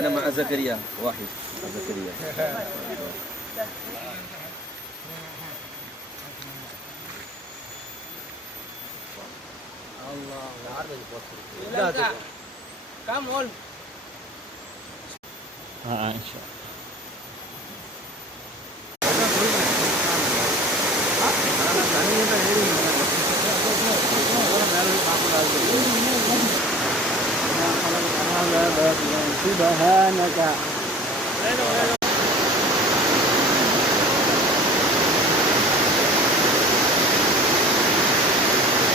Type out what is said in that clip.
أنا مع زكريا واحد زكريا. لا كم هون إن شاء الله. سبحانك